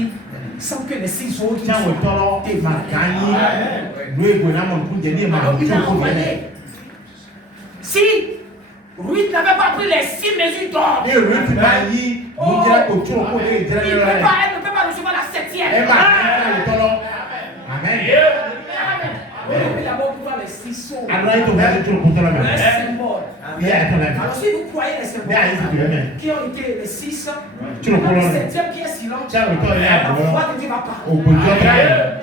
accompli sans que les 6 autres soient alors il a envoyé. Si Ruth n'avait pas pris les 6 mesures d'or, elle ne peut pas recevoir la 7e. Amen. Mais d'abord pour voir les 6 sauts. Le symbole. Alors si vous croyez les symboles qui ont été les 6, le 7e qui est silent, la voix de Dieu va parler.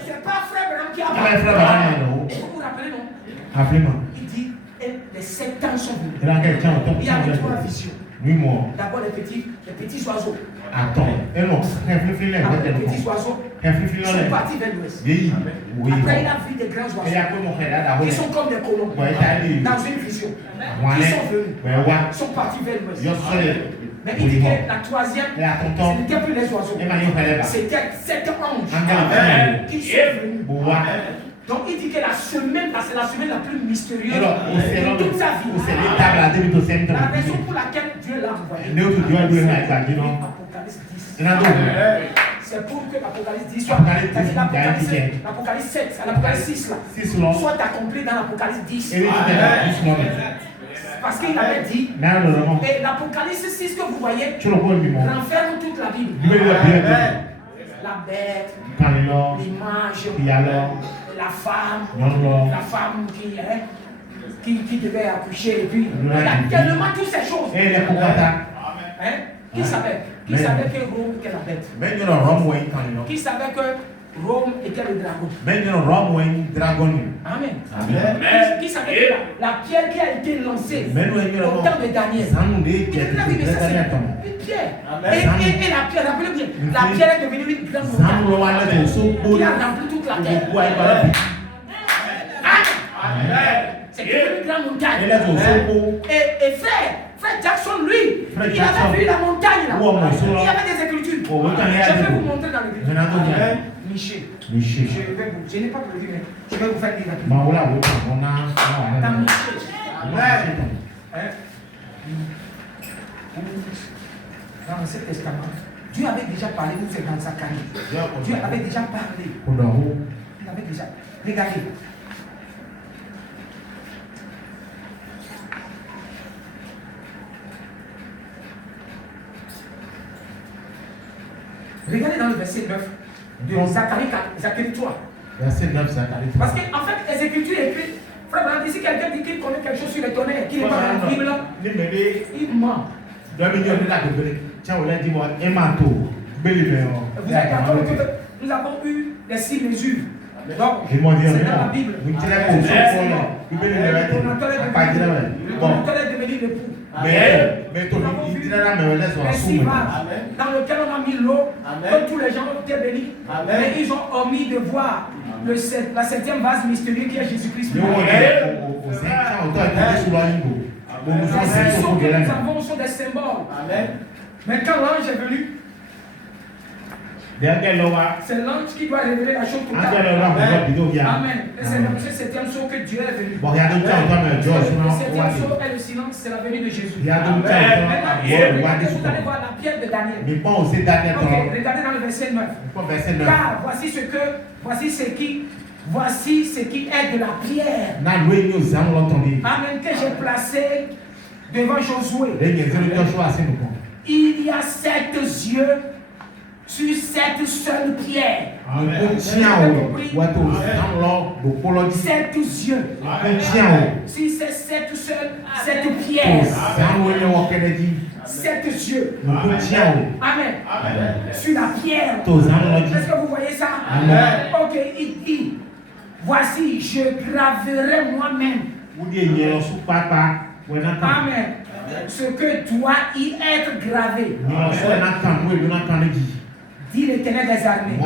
C'est pas frère Branham qui a parlé. Vous vous rappelez, non? Il dit, et les 7 ans sont venus. Il y avait 3 visions. D'abord les petits oiseaux. Les petits oiseaux sont partis vers l'ouest. Après, il a vu des grands oiseaux qui sont comme des colombes dans une vision. Qui sont venus, sont partis vers l'ouest. Mais il dit que la 3e, ce n'était plus les oiseaux. C'était 7 anges qui sont venus. Donc il dit que la semaine, c'est la semaine la plus mystérieuse de toute sa vie. La raison pour laquelle Dieu l'a envoyé. Apocalypse 10. C'est pour que l'Apocalypse 10 soit l'Apocalypse 7, l'Apocalypse 6 là, soit accompli dans l'Apocalypse 10. Parce qu'il avait dit, et l'Apocalypse 6 que vous voyez renferme toute la Bible. La bête, l'image, la femme qui devait accoucher, et puis il y a tellement toutes ces choses. Qui savait que Rome était la bête? Qui savait que Rome était le dragon? Amen. Qui savait que la pierre qui a été lancée au temps de Daniel, une pierre. Et la pierre, rappelez bien, la pierre est devenue une grande montagne qui a rempli toute la terre. C'est devenu une grande montagne. Et frère Jackson, lui, il avait vu la montagne là. Il y avait des écritures. Je vais vous montrer dans l'écriture. Michel. Je n'ai pas prévu, mais je vais vous faire lire la dans Michel. Dans l'Ancien Testament, Dieu avait déjà parlé, nous c'est dans Zacharie. Dieu avait déjà parlé. Il avait déjà. Regardez. Regardez dans le verset 9 de Zacharie 3. Verset 9, Zacharie 3. Parce qu'en fait, les Écritures écrites, frère, si quelqu'un dit qu'il connaît quelque chose sur les tonnerres, qu'il n'est pas dans la Bible, il ment. Vous êtes d'accord que nous avons eu les 6 mesures. Donc, c'est dans la Bible. Le donateur est devenu l'époux. Nous avons vu les 6 vases dans lesquels on a mis l'eau, comme tous les gens ont été bénis, mais ils ont omis de voir la 7e vase mystérieux qui est Jésus-Christ. Les sceaux que nous avons sont des symboles. Mais quand l'ange est venu, c'est l'ange qui doit révéler la chose totale. Amen. C'est le 7e sceau que Dieu est venu. Le 7e sceau est le silence, c'est la venue de Jésus. Maintenant, vous allez voir la pierre de Daniel. Regardez dans le verset 9. Car voici ce qui est de la pierre. Amen. Que j'ai placé devant Josué. Il y a 7 yeux sur cette seule pierre. 7 yeux. Si c'est cette pierre. 7 yeux. Amen. Sur la pierre. Est-ce que vous voyez ça? Ok, il dit, voici, je graverai moi-même. Amen. Ce que doit y être gravé. Dit l'Éternel des armées.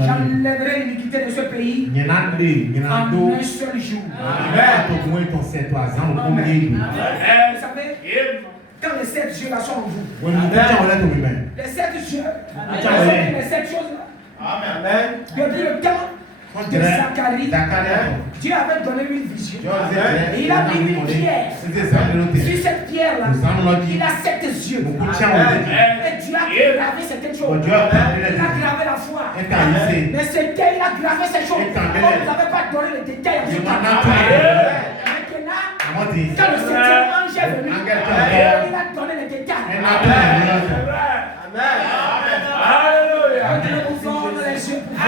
J'enlèverai l'iniquité de ce pays en un seul jour. Amen. Vous savez, quand les 7 yeux là sont en vous, les 7 yeux, les 7 choses là, depuis le temps de Zacharie, Dieu avait donné une vision. Et il a mis une pierre. Sur cette pierre-là, il a 7 yeux. Et Dieu a gravé certaines choses. Il a gravé la foi. Mais il a gravé ces choses. On ne vous avait pas donné les détails. Maintenant, quand le 7e ange est venu, il a donné les détails. Amen. Nous ouvrons les yeux pour voir.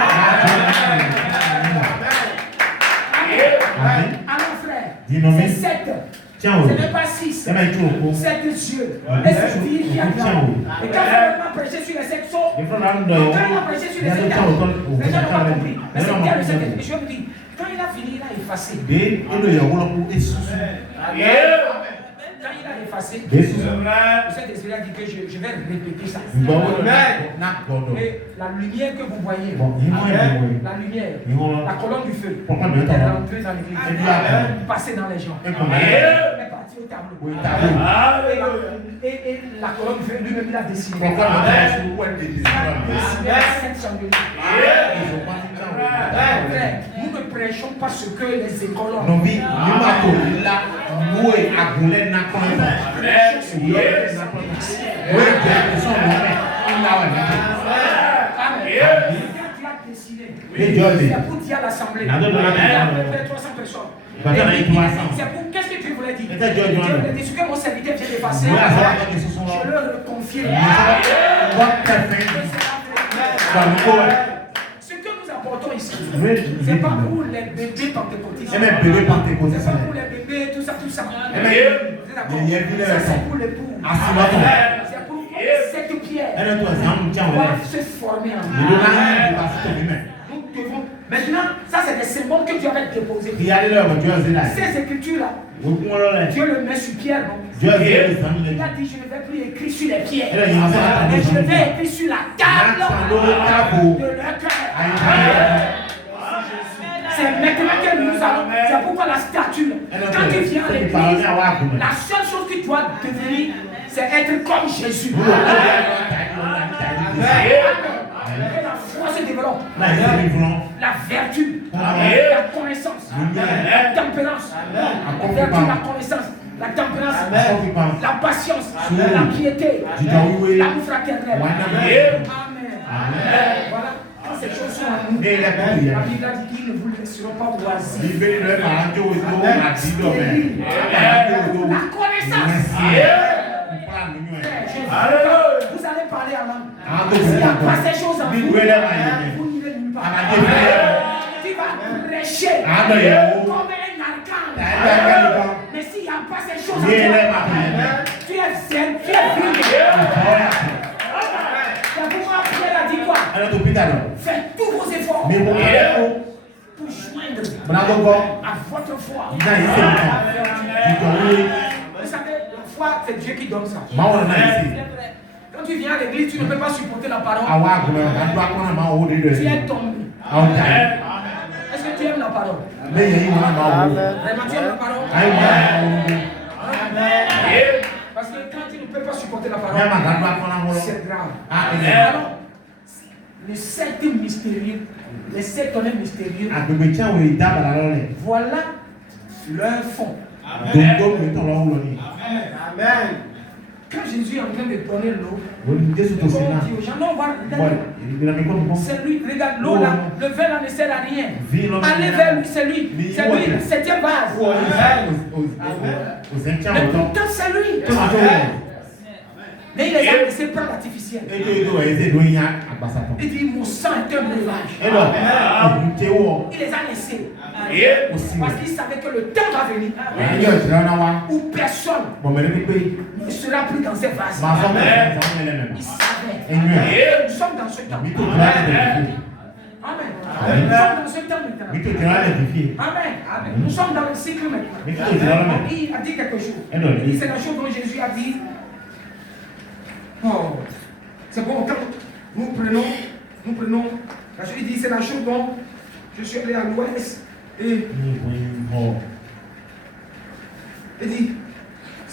Alors frère, c'est 7. Ce n'est pas 6. 7 yeux. Et c'est Dieu qui a gravé. Et quand on a prêché sur les 7 sauts, quand on a prêché sur les 7 les gens n'ont pas compris. Mais c'est bien le 7. Et je me dis, quand il a fini, il a effacé. Quand il a effacé, le Saint-Esprit a dit que je vais répéter ça. Et la lumière que vous voyez, la lumière, la colonne du feu, elle est rentrée dans l'église, elle est passée dans les gens, elle est partie au tableau. Et la colonne du feu, lui-même, il a dessiné. Il a dessiné 7 chandeliers. Nous ne prêchons pas ce que les écoles ont. C'est pour dire à l'assemblée. Il y a 300 personnes. C'est pour qu'est-ce que Dieu voulait dire? Dieu voulait dire ce que mon serviteur vient de passer. Je leur confirme. Ce que nous apportons ici, ce n'est pas pour les bébés pentecôtistes. Ce n'est pas pour les bébés, tout ça. Ça, c'est pour l'époux. C'est pour cette pierre doivent se former en nous. Nous devons. Maintenant, ça c'est des symboles que Dieu avait déposés. Ces écritures-là, Dieu le met sur pierre. Il a dit, je ne vais plus écrire sur les pierres, mais je vais écrire sur la table de leur cœur. C'est maintenant que nous allons. C'est pourquoi la statue, quand tu viens à l'église, la seule chose que tu dois devenir, c'est être comme Jésus. Que la foi se développe. La vertu, la connaissance, la tempérance. La vertu, la connaissance, la tempérance, la patience, la piété, l'amour fraternel. Amen. Voilà. Quand ces choses sont en nous, la Bible a dit qu'ils ne vous laisseront pas oisir. La connaissance. Vous allez parler en langue. S'il n'y a pas ces choses en vous, vous n'irez nulle part. Tu vas prêcher comme un archange. Mais s'il n'y a pas ces choses en toi, tu es zen, tu es vide. C'est pourquoi Pierre a dit quoi? Faites tous vos efforts pour joindre à votre foi. Vous savez, la foi, c'est Dieu qui donne ça. Quand tu viens à l'église, tu ne peux pas supporter la parole. Tu es tombé. Est-ce que tu aimes la parole? Vraiment, tu aimes la parole? Parce que quand tu ne peux pas supporter la parole, c'est grave. Alors, les 7 mystérieux, les 7 tonnerres mystérieux, voilà leur fond. Amen. Quand Jésus est en train de donner l'eau, on dit aux gens, non, c'est lui, regarde l'eau là, le vin là ne sert à rien. Allez vers lui, c'est lui, la 7e base. Mais pourtant c'est lui. Mais il les a laissés prendre l'artificiel. Il dit, mon sang est un breuvage. Il les a laissés. Parce qu'il savait que le temps va venir où personne ne sera plus dans ces vases. Il savait. Nous sommes dans ce temps. Amen. Nous sommes dans ce temps maintenant. Amen. Nous sommes dans le cycle maintenant. Il a dit quelque chose. Il dit, c'est la chose dont Jésus a dit. Oh, c'est bon, quand nous prenons, parce qu'il dit, c'est la chose dont je suis allé à l'ouest et il dit,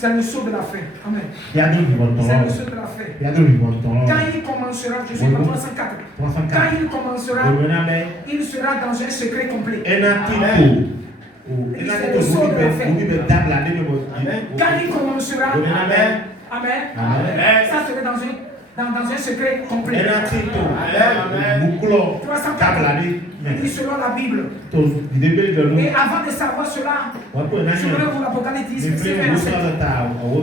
C'est le saut de la fin. Amen. C'est le saut de la fin. Quand il commencera, je suis dans 304. Quand il commencera, il sera dans un secret complet. C'est le saut de la fin. Quand il commencera, Amen. Ça serait dans un secret complet. 304. Il dit selon la Bible. Et avant de savoir cela, je voudrais vous l'Apocalypse 10, verset 27. Amen.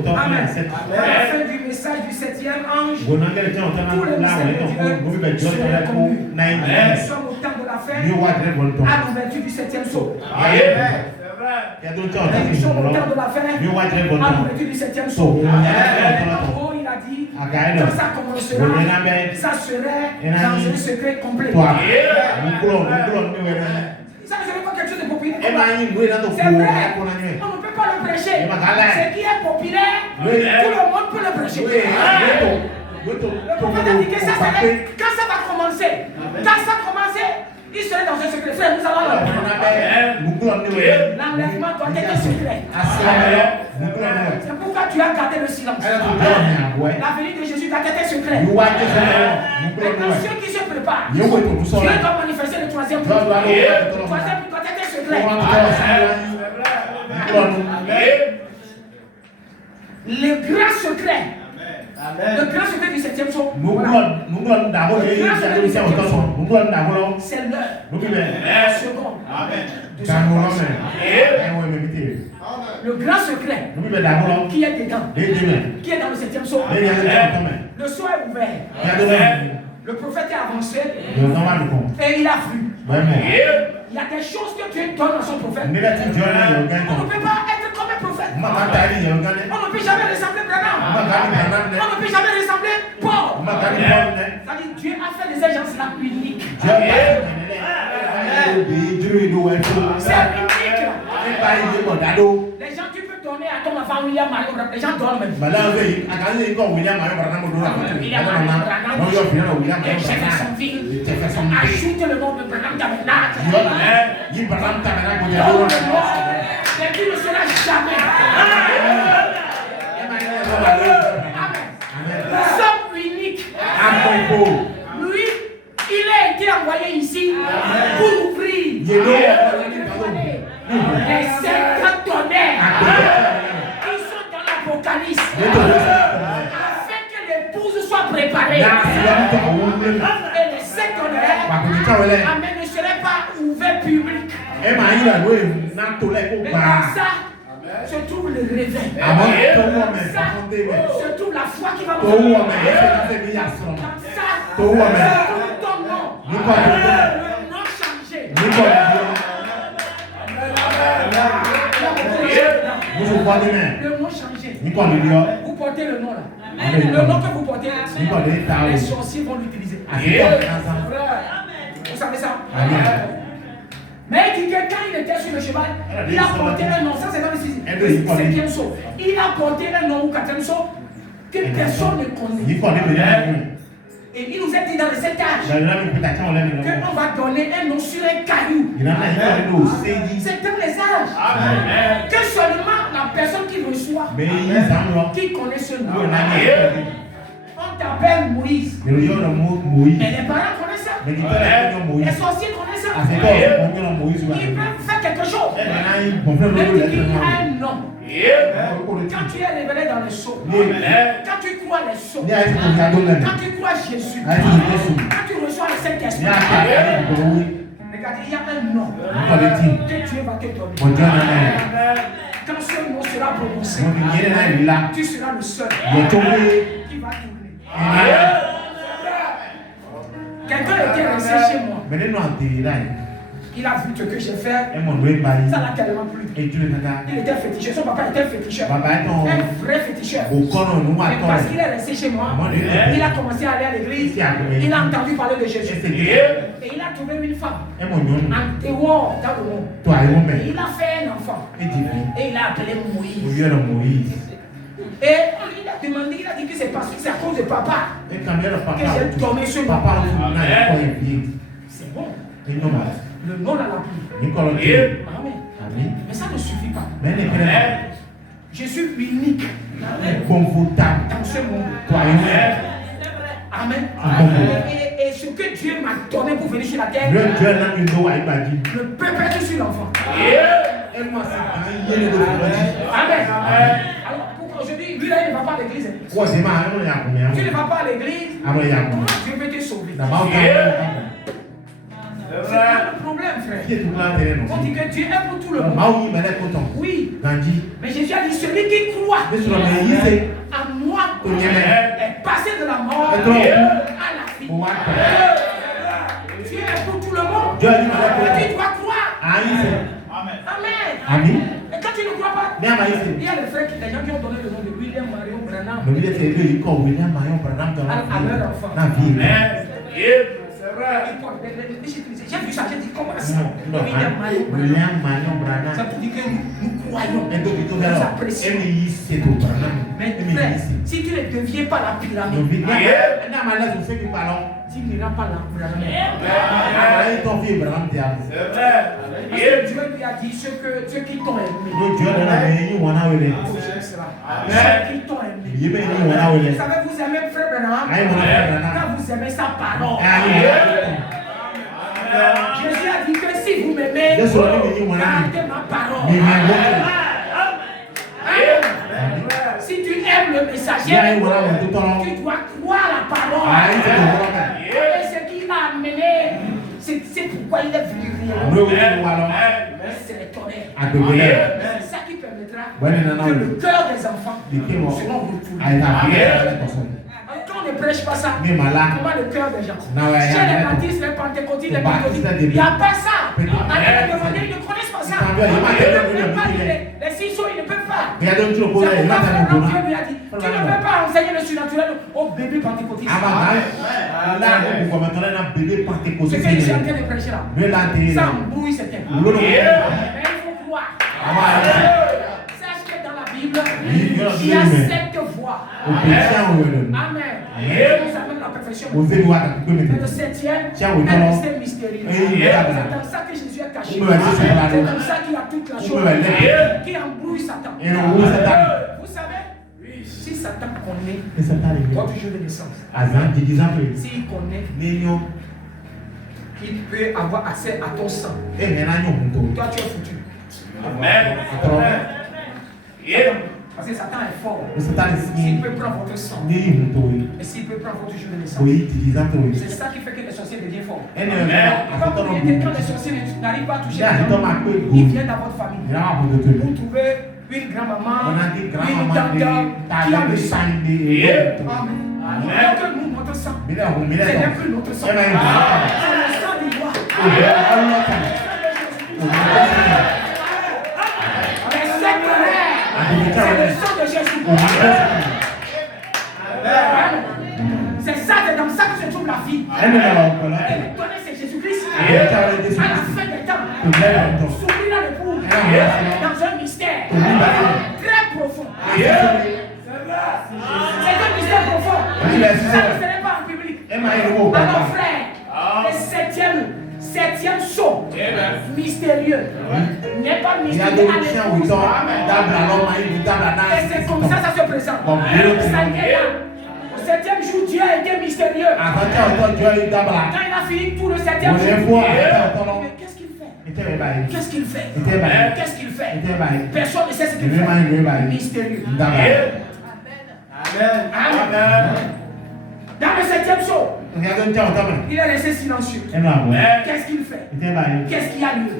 À la fin du message du 7e ange, tous les mystères de Dieu seraient connus. Nous sommes au temps de la fin, à l'ouverture du 7e sceau. Nous sommes au temps de la fin, à l'ouverture du 7e sceau. En gros, il a dit, quand ça commencera, ça serait dans un secret complet. Ça ne serait pas quelque chose de populaire. C'est vrai, on ne peut pas le prêcher. Ce qui est populaire, tout le monde peut le prêcher. Le prophète a dit que ça serait, quand ça va commencer, il serait dans un secret. Frère, nous allons l'enlèvement doit être secret. C'est pourquoi tu as gardé le silence. La venue de Jésus doit être secret. Maintenant, ceux qui se préparent, Dieu doit manifester le troisième point. Le troisième point doit être secret. Le grand secret. Le grand secret du 7e sceau. C'est l'heure. La seconde. De son le grand secret qui est dedans, qui est dans le 7e sceau. Le sceau est ouvert. Le prophète est avancé et il a vu. Il y a des choses que Dieu donne à son prophète. On ne peut pas être comme un prophète. On ne peut jamais ressembler Branham. On ne peut jamais ressembler Paul. C'est-à-dire Dieu a fait des agences là uniques. C'est unique. Les gens, tu peux donner à ton enfant William Mario Branham. Les gens donnent même. Jeffersonville. Ajoute le nom de Branham Tabernacle. Et tu ne seras jamais. Nous sommes uniques. Lui, il a été envoyé ici pour ouvrir les 50 tonnerres. Ils sont dans l'Apocalypse afin que l'épouse soit préparée. Et les 7 tonnerres, amen, ne seraient pas ouverts publics. Et dans ça se trouve le réveil. Dans ça se trouve la foi qui va nous donner. Dans ça se trouve ton nom. Le nom changé. Le nom changé. Vous portez le nom là. Le nom que vous portez, les sorciers vont l'utiliser. Vous savez ça? Mais il dit que quand il était sur le cheval, il a porté un nom. Ça, c'est dans le 5e sceau. Il a porté un nom ou 4e sceau que personne ne connaît. Et il nous a dit dans le 7 âge qu'on va donner un nom sur un caillou. C'est dans les âges. Que seulement la personne qui reçoit, qui connaît ce nom. On t'appelle Moïse. Mais les parents connaissent ça. Les sorciers connaissent ça. Ils peuvent faire quelque chose. Mais il y a un nom. Quand tu es révélé dans le sceau, quand tu crois les sceaux, quand tu crois Jésus, quand tu reçois le Saint-Esprit, regardez, il y a un nom que Dieu va te donner. Quand ce nom sera prononcé, tu seras le seul qui va tourner. Quelqu'un était resté chez moi. Il a vu ce que j'ai fait. Ça l'a tellement plu. Il était féticheur. Son papa était féticheur. Un vrai féticheur. Mais parce qu'il est resté chez moi, il a commencé à aller à l'église. Il a entendu parler de Jésus. Et il a trouvé une femme. En dehors dans le monde. Et il a fait un enfant. Et il a appelé Moïse. Et il a demandé, il a dit que c'est parce que c'est à cause de papa que j'ai tombé sur mon papa. C'est bon. Le nom l'a plu. Amen. Mais ça ne suffit pas. Je suis unique. Confortable. Dans ce monde. Amen. Et ce que Dieu m'a donné pour venir sur la terre, le peuple est sur l'enfant. Amen. Alors, aujourd'hui, lui là, il ne va pas à l'église. Tu ne vas pas à l'église. Comment Dieu veut te sauver? C'est pas le problème, frère. On dit que Dieu est pour tout le monde. Oui. Mais Jésus a dit celui qui croit à moi est passé de la mort à la vie. Dieu est pour tout le monde. Tu dois croire. Amen. Et quand tu ne crois pas, il y a les frères, les gens qui ont donné le nom de William Marion Branham à leur enfant. J'ai vu ça, j'ai dit comment ça? William Marion Branham. Ça veut dire que nous croyons, nous apprécions. Mais frère, si tu ne deviens pas la pyramide, tu n'iras pas la pyramide. Parce que Dieu lui a dit ceux qui t'ont aimé. Ceux qui t'ont aimé. Vous savez, vous aimez frère Branham quand vous aimez sa parole. Jésus a dit que si vous m'aimez, gardez ma parole. Si tu aimes le messager, tu dois croire la parole. Et ce qui l'a amené, c'est pourquoi il est venu. C'est le tonnerre. C'est ça qui permettra que le cœur des enfants seront retournés. Quand on ne prêche pas ça, comment le cœur des gens? Chez les baptistes, les pentecôtistes, les pentecôtistes, il n'y a pas ça. Allez les demander, ils ne connaissent pas ça. Ils ne peuvent pas les ciseaux, ils ne peuvent pas. C'est pourquoi Dieu lui a dit, tu ne peux pas enseigner le surnaturel au bébé pentecôtiste. Ce que je suis en train de prêcher là, ça embrouille certains. Mais il faut croire. Sache que dans la Bible, il y a 7 voies. Amen. Nous amène la perfection. Mais le 7e est resté mystérieux. C'est dans ça que Jésus est caché. C'est dans ça qu'il y a toute la chose qui embrouille Satan. Vous savez, si Satan connaît votre jour de naissance, s'il connaît, il peut avoir accès à ton sang. Toi, tu es foutu. Parce que Satan est fort. S'il peut prendre votre sang, et s'il peut prendre votre jour de naissance, c'est ça qui fait que les sorciers deviennent forts. Quand les sorciers n'arrivent pas à toucher les gens, ils viennent dans votre famille. Vous trouvez une grand-maman, une tante qui a le sang. Alors que nous, notre sang, ce n'est plus notre sang. C'est le sang du roi. C'est le sang de Jésus. C'est ça, c'est dans ça que se trouve la vie. Et le tonnerre, c'est Jésus-Christ. À la fin des temps, s'oublie dans l'époux, dans un mystère très profond. C'est un mystère profond. Ça ne serait pas en public. Alors frère, le septième saut mystérieux n'est pas mystérieux à l'épouse. Et c'est comme ça se présente. Ça y est là. Au 7e jour, Dieu a été mystérieux. Quand il a fini tout le 7e jour, mais qu'est-ce qu'il fait? Qu'est-ce qu'il fait? Qu'est-ce qu'il fait? Personne ne sait ce qu'il fait. Mystérieux. Amen. Dans le 7e saut, il est resté silencieux. Qu'est-ce qu'il fait? Qu'est-ce qu'il y a lieu?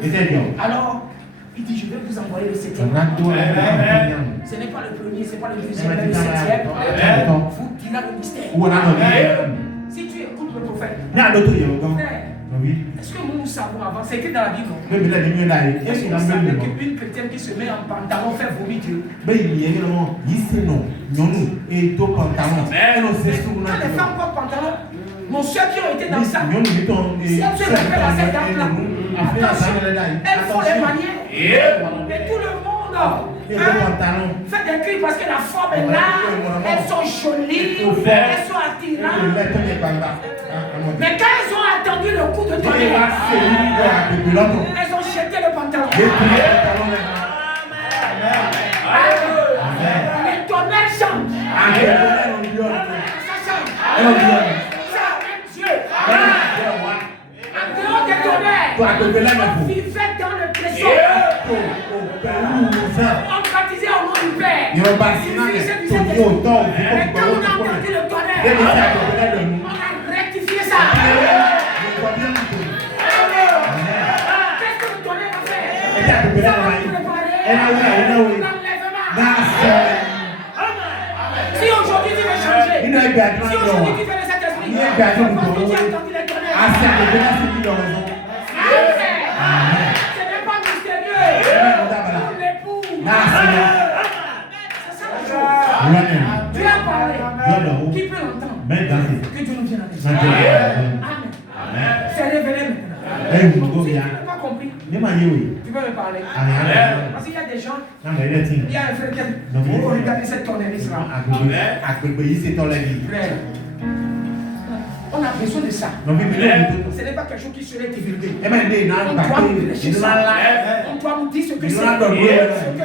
Alors, il dit, je vais vous envoyer le 7e. Ce n'est pas le premier, ce n'est pas le deuxième, mais le 7e. Vous direz le mystère. Si tu écoutes le prophète, est-ce que nous savons avant? C'est écrit dans la Bible. Est-ce que vous savez qu'une chrétienne qui se met en pantalon fait vomir Dieu? Quand les femmes portent pantalon, nos soeurs qui ont été dans ça, si elles se rappellent à cette dame-là, attention, elles font les manières. Et tout le monde fait des cris parce que la forme est là, elles sont jolies, elles sont attirantes. Mais quand elles ont attendu le coup de tonnerre, elles ont jeté le pantalon. Dieu. En dehors des tonnerres, on vivait dans le trésor. On baptisait au nom du Père. Mais quand on a entendu le tonnerre, on a rectifié ça. Qu'est-ce que le tonnerre a fait? Ça va préparer l'enlèvement. Si aujourd'hui tu veux changer, si aujourd'hui tu fais le Saint-Esprit, parce que tu as entendu les tonnerres. Ce n'est pas mystérieux. Pour l'époux. C'est ça la chose. Dieu a parlé. Qui peut l'entendre? Que Dieu nous vienne en aide. Amen. C'est révélé maintenant. Si tu n'as pas compris, tu peux me parler. Parce qu'il y a des gens, il y a un frère qui a regardé cette tonnerre-là. On a besoin de ça. Ce n'est pas quelque chose qui serait divulgué. On doit nous lâcher ça. On doit nous dire ce que c'est, ce que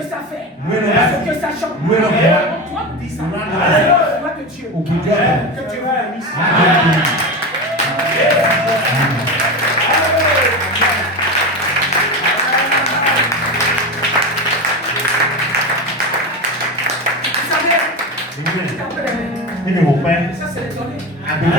ça fait, ce que ça chante. On doit nous dire ça. C'est la gloire de Dieu. Que Dieu vous bénisse. Ça c'est les données. Amen.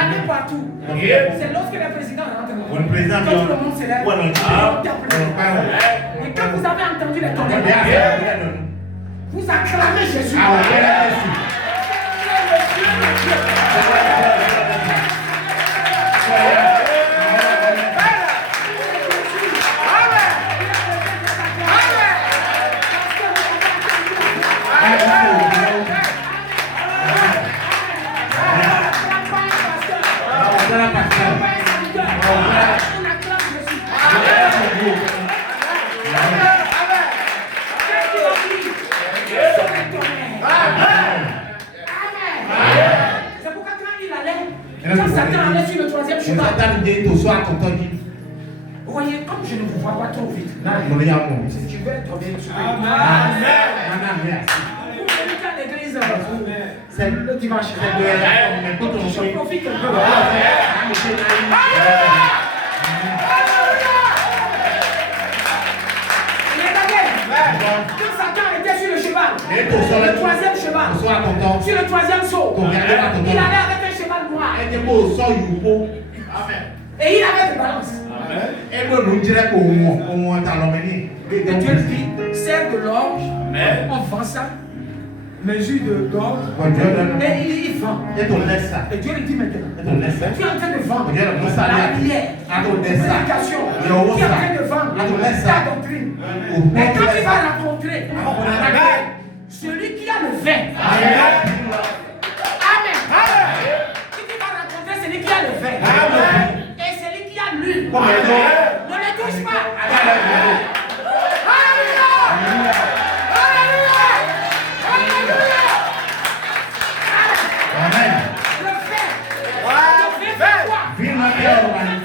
Allez partout. C'est lorsque le président rentre. Quand tout le monde se lève, et quand vous avez entendu les tonnerres, vous acclamez Jésus. Quand Satan allait sur le troisième cheval, vous voyez, comme je ne vous vois pas trop vite, je vais tomber sur vous. Vous venez à l'église le dimanche. Je profite un peu. Quand Satan était sur le cheval, le troisième cheval, sur le troisième saut, il allait avec un cheval noir. Et il avait des balances. Et Dieu dit, sert de l'orge, on vend ça, mesure d'or, et il vend. Et Dieu lui dit maintenant, tu es en train de vendre la prière, la prédication, tu es en train de vendre ta doctrine. Mais quand tu vas rencontrer celui qui a le vin, Amen. Si tu vas rencontrer celui qui a le vin, et celui qui a l'huile, ne les touche pas.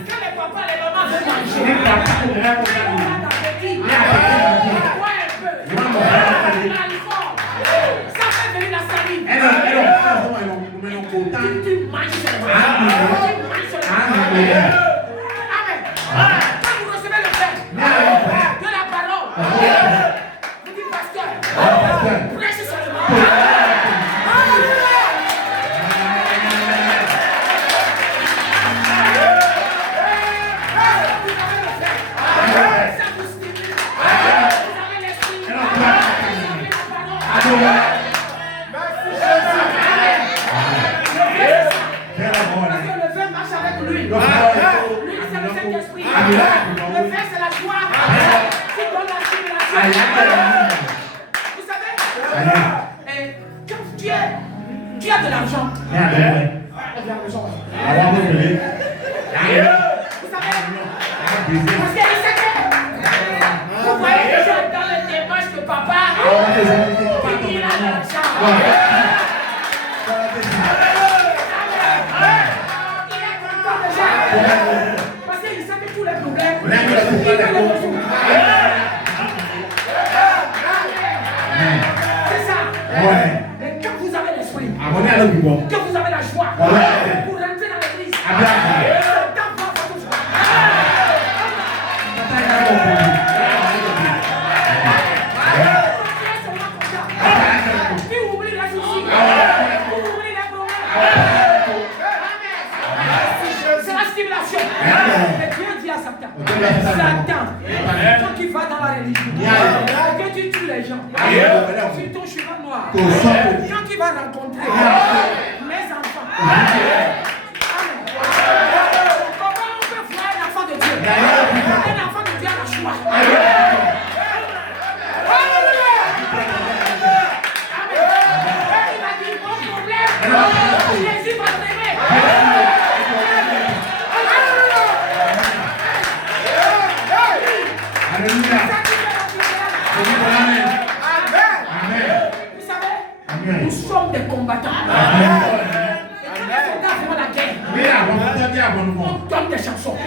Quand les papas, les mamans veulent manger, ça fait venir la salive. Tu manges seulement. Amen. Quand vous recevez le pain de la parole, vous dites pasteur, prêchez seulement. Le vin, c'est la joie qui donne la tribulation. Vous savez, quand tu as de l'argent, vous savez, parce qu'il sait que vous voyez déjà dans les démarches de papa, il a de l'argent. situation. Et Dieu dit à Satan, toi qui vas dans la religion, que tu tues les gens, sur ton chemin noir, quand tu vas rencontrer mes enfants, comment on peut voir un enfant de Dieu? Un enfant de Dieu a le choix. Il a dit, mon problème, Jésus va t'aimer. Alléluia. Vous savez, nous sommes des combattants. Et quand les soldats font la guerre, on donne des chansons.